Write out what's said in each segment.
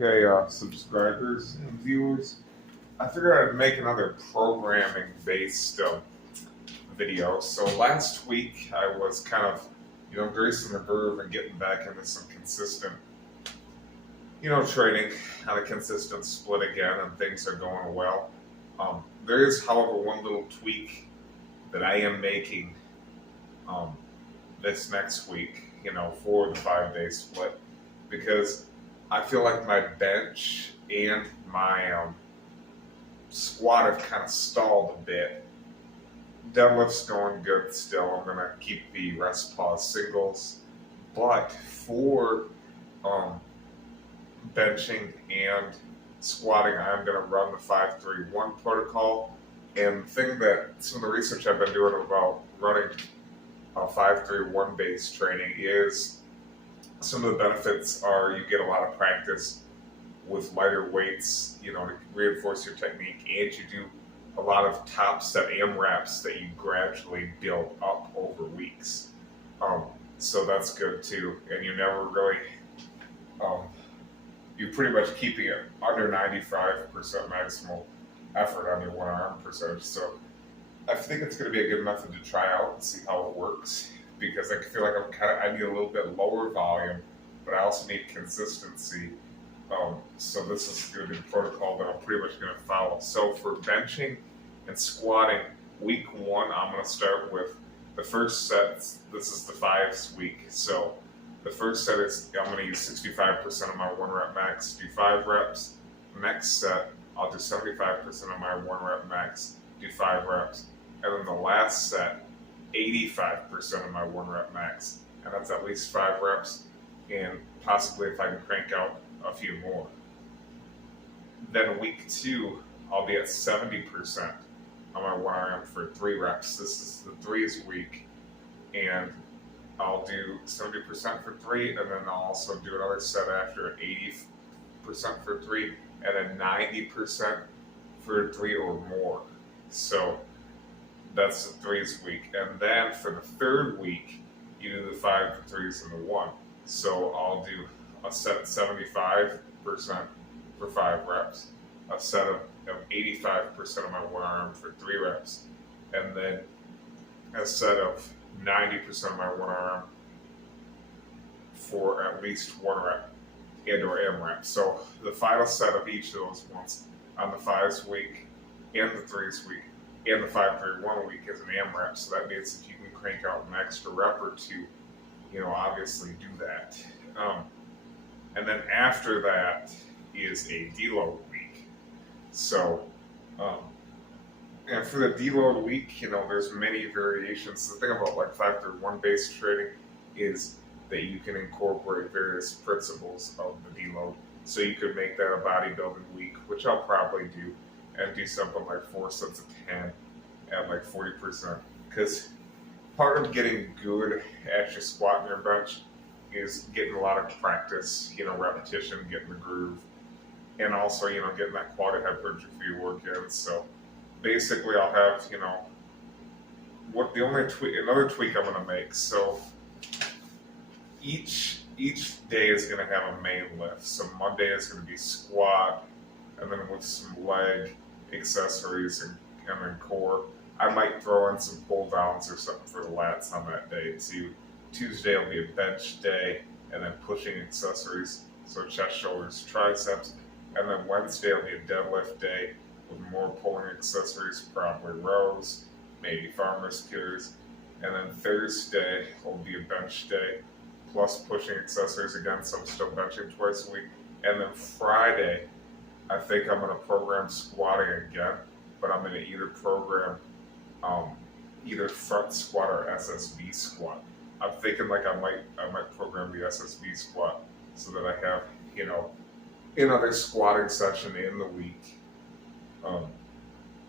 Okay, subscribers and viewers, I figured I'd make another programming-based video. So last week I was kind of, greasing the groove and getting back into some consistent, training on a consistent split again, and things are going well. There is, however, one little tweak that I am making um, this next week, for the 5 day split, because I feel like my bench and my squat have kind of stalled a bit. Deadlift's going good still. I'm gonna keep the rest pause singles, but for um, benching and squatting, I'm gonna run the 5-3-1 protocol. And the thing that some of the research I've been doing about running 5-3-1 based training is some of the benefits are you get a lot of practice with lighter weights, to reinforce your technique, and you do a lot of top set AMRAPs that you gradually build up over weeks. So that's good too, and you never really, you're pretty much keeping it under 95% maximal effort on your one arm percentage. So I think it's going to be a good method to try out and see how it works, because I feel like I need a little bit lower volume, but I also need consistency. So this is going to be the protocol that I'm pretty much going to follow. So for benching and squatting, week one, I'm going to start with the first set. This is the 5s week. So the first set is I'm going to use 65% of my 1 rep max, do 5 reps. Next set, I'll do 75% of my 1 rep max, do 5 reps. And then the last set, 85% of my 1 rep max, and that's at least 5 reps, and possibly if I can crank out a few more. Then week 2, I'll be at 70% on my 1 RM for 3 reps. This is the 3s week, and I'll do 70% for 3, and then I'll also do another set after at 80% for 3, and then 90% for 3 or more. So that's the 3s week. And then for the 3rd week, you do the 5, the 3s, and the 1. So I'll do a set at 75% for 5 reps, a set of 85% of my 1 arm for 3 reps, and then a set of 90% of my 1 arm for at least 1 rep and or AMRAP. So the final set of each of those ones on the 5s week and the 3s week and the 5-3-1 week is an AMRAP. So that means if you can crank out an extra rep or two, obviously do that. And then after that is a deload week. So, and for the deload week, there's many variations. The thing about like 5-3-1 based training is that you can incorporate various principles of the deload. So you could make that a bodybuilding week, which I'll probably do, and do something like 4 sets of 10 at like 40%. Because part of getting good at your squat and your bench is getting a lot of practice, repetition, getting the groove, and also, getting that quad hypertrophy work in. So basically I'll have, another tweak I'm gonna make. So each day is gonna have a main lift. So Monday is gonna be squat, and then with some leg accessories and then core. I might throw in some pull downs or something for the lats on that day too. Tuesday will be a bench day, and then pushing accessories, so chest, shoulders, triceps. And then Wednesday will be a deadlift day with more pulling accessories, probably rows, maybe farmer's carries. And then Thursday will be a bench day, plus pushing accessories again, so I'm still benching twice a week. And then Friday, I think I'm going to program squatting again, but I'm going to either program either front squat or SSB squat. I'm thinking like I might program the SSB squat so that I have, another squatting session in the week.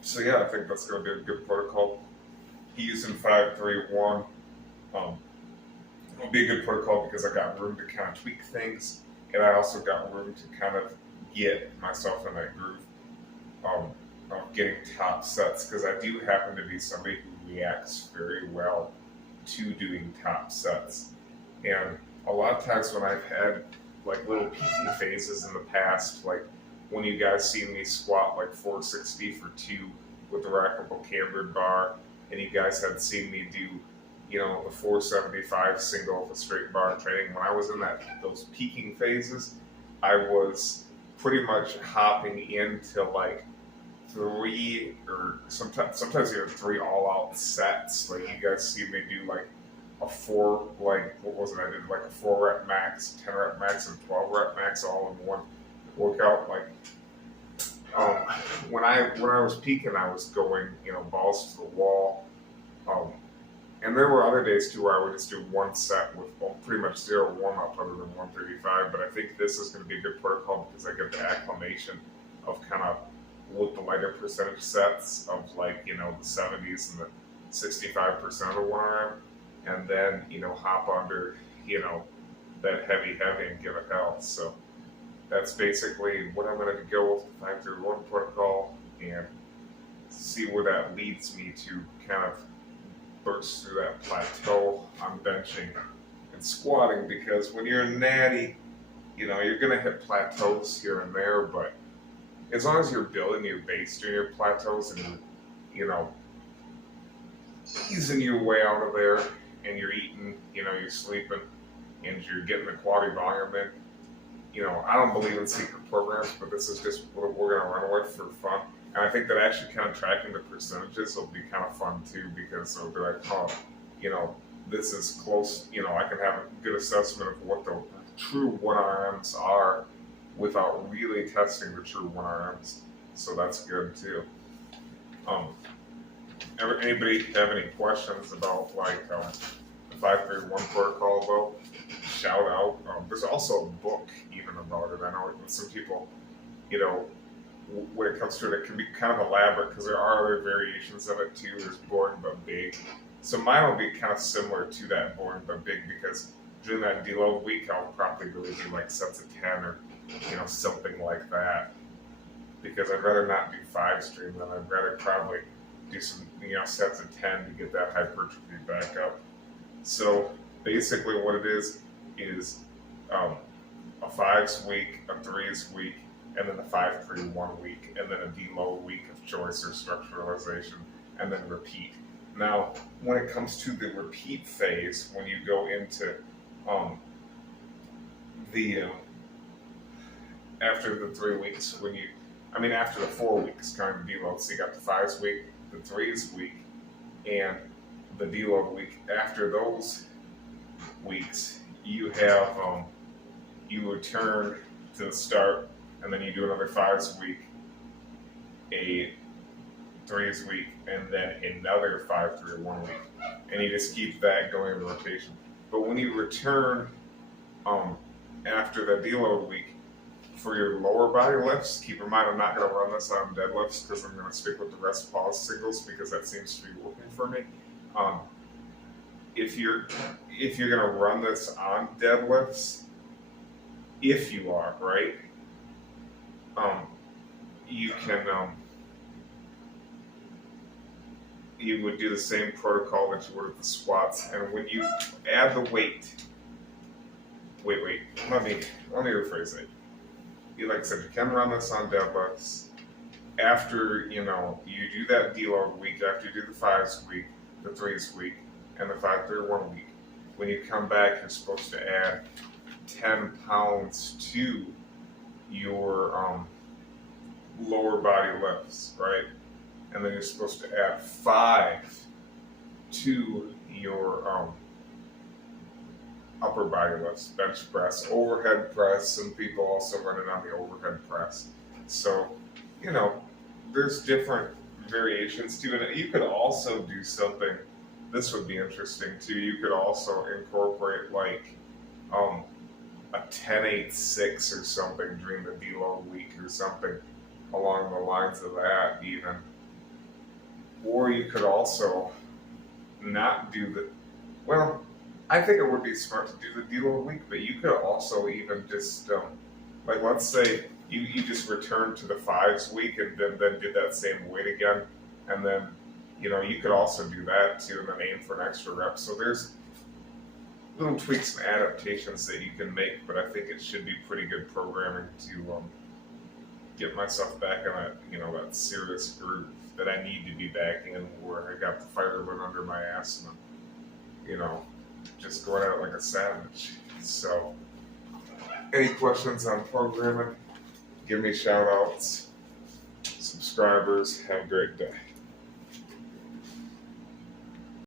So yeah, I think that's going to be a good protocol. Using 5-3-1 will be a good protocol because I got room to kind of tweak things, and I also got room to kind of get myself in that groove of getting top sets, because I do happen to be somebody who reacts very well to doing top sets. And a lot of times when I've had like little peaking phases in the past, like when you guys see me squat like 460 for 2 with the rackable cambered bar, and you guys had seen me do, the 475 single with a straight bar training. When I was in those peaking phases, I was pretty much hopping into like 3 or sometimes even 3 all out sets. Like you guys see me do like a 4, like what was it? I did like a 4 rep max, 10 rep max, and 12 rep max all in one workout. Like when I was peaking, I was going balls to the wall. And there were other days too where I would just do one set with pretty much 0 warm up other than 135. But I think this is going to be a good protocol because I get the acclimation of kind of with the lighter percentage sets of like the 70s and the 65% of the 1RM, and then hop under that heavy and give it hell. So that's basically what I'm going to go with the 531 protocol and see where that leads me to kind of burst through that plateau on benching and squatting, because when you're a natty, you're going to hit plateaus here and there, but as long as you're building your base during your plateaus and you're easing your way out of there and you're eating, you're sleeping and you're getting the quality volume in, I don't believe in secret programs, but this is just what we're going to run with for fun. And I think that actually kind of tracking the percentages will be kind of fun too, because it'll be like, this is close, I can have a good assessment of what the true 1RMs are without really testing the true 1RMs. So that's good too. Anybody have any questions about like the 531 protocol though? Shout out. There's also a book even about it. I know some people, when it comes to it, it can be kind of elaborate because there are other variations of it too. There's boring but big. So mine will be kind of similar to that boring but big, because during that deload week, I'll probably really do like sets of 10 or something like that, because I'd rather not do 5 stream than I'd rather probably do some sets of 10 to get that hypertrophy back up. So basically what it is a 5s week, a 3s week, and then a 5-3-1 week, and then a deload week of choice or structuralization, and then repeat. Now, when it comes to the repeat phase, when you go into after the 3 weeks, after the 4 weeks kind of deload, so you got the 5s week, the 3s week, and the deload week. After those weeks, you have you return to the start, and then you do another 5s week, a 3s week, and then another 5-3-1 week, and you just keep that going in rotation. But when you return after the deload week for your lower body lifts, keep in mind I'm not going to run this on deadlifts because I'm going to stick with the rest pause singles because that seems to be working for me. If you're going to run this on deadlifts, if you are, right, you can you would do the same protocol that you would with the squats, and when you add the weight, let me rephrase it. Like I said, you can run this on deadlifts. After you do that deload week, after you do the 5s week, the 3s week, and the 5-3-1 week, when you come back, you're supposed to add 10 pounds to your lower body lifts, right? And then you're supposed to add 5 to your upper body lifts, bench press, overhead press. Some people also run it on the overhead press. So, there's different variations to it. You could also do something, this would be interesting too, you could also incorporate like a 10-8-6 or something during the deload week or something along the lines of that even. Or you could also not do I think it would be smart to do the deload week, but you could also even just, like let's say you just returned to the 5s week and then did that same weight again, and then, you could also do that too and then aim for an extra rep. So there's little tweaks and adaptations that you can make, but I think it should be pretty good programming to get myself back in that serious groove that I need to be back in, where I got the fire lit under my ass and just going out like a savage. So, any questions on programming? Give me shout outs. Subscribers, have a great day.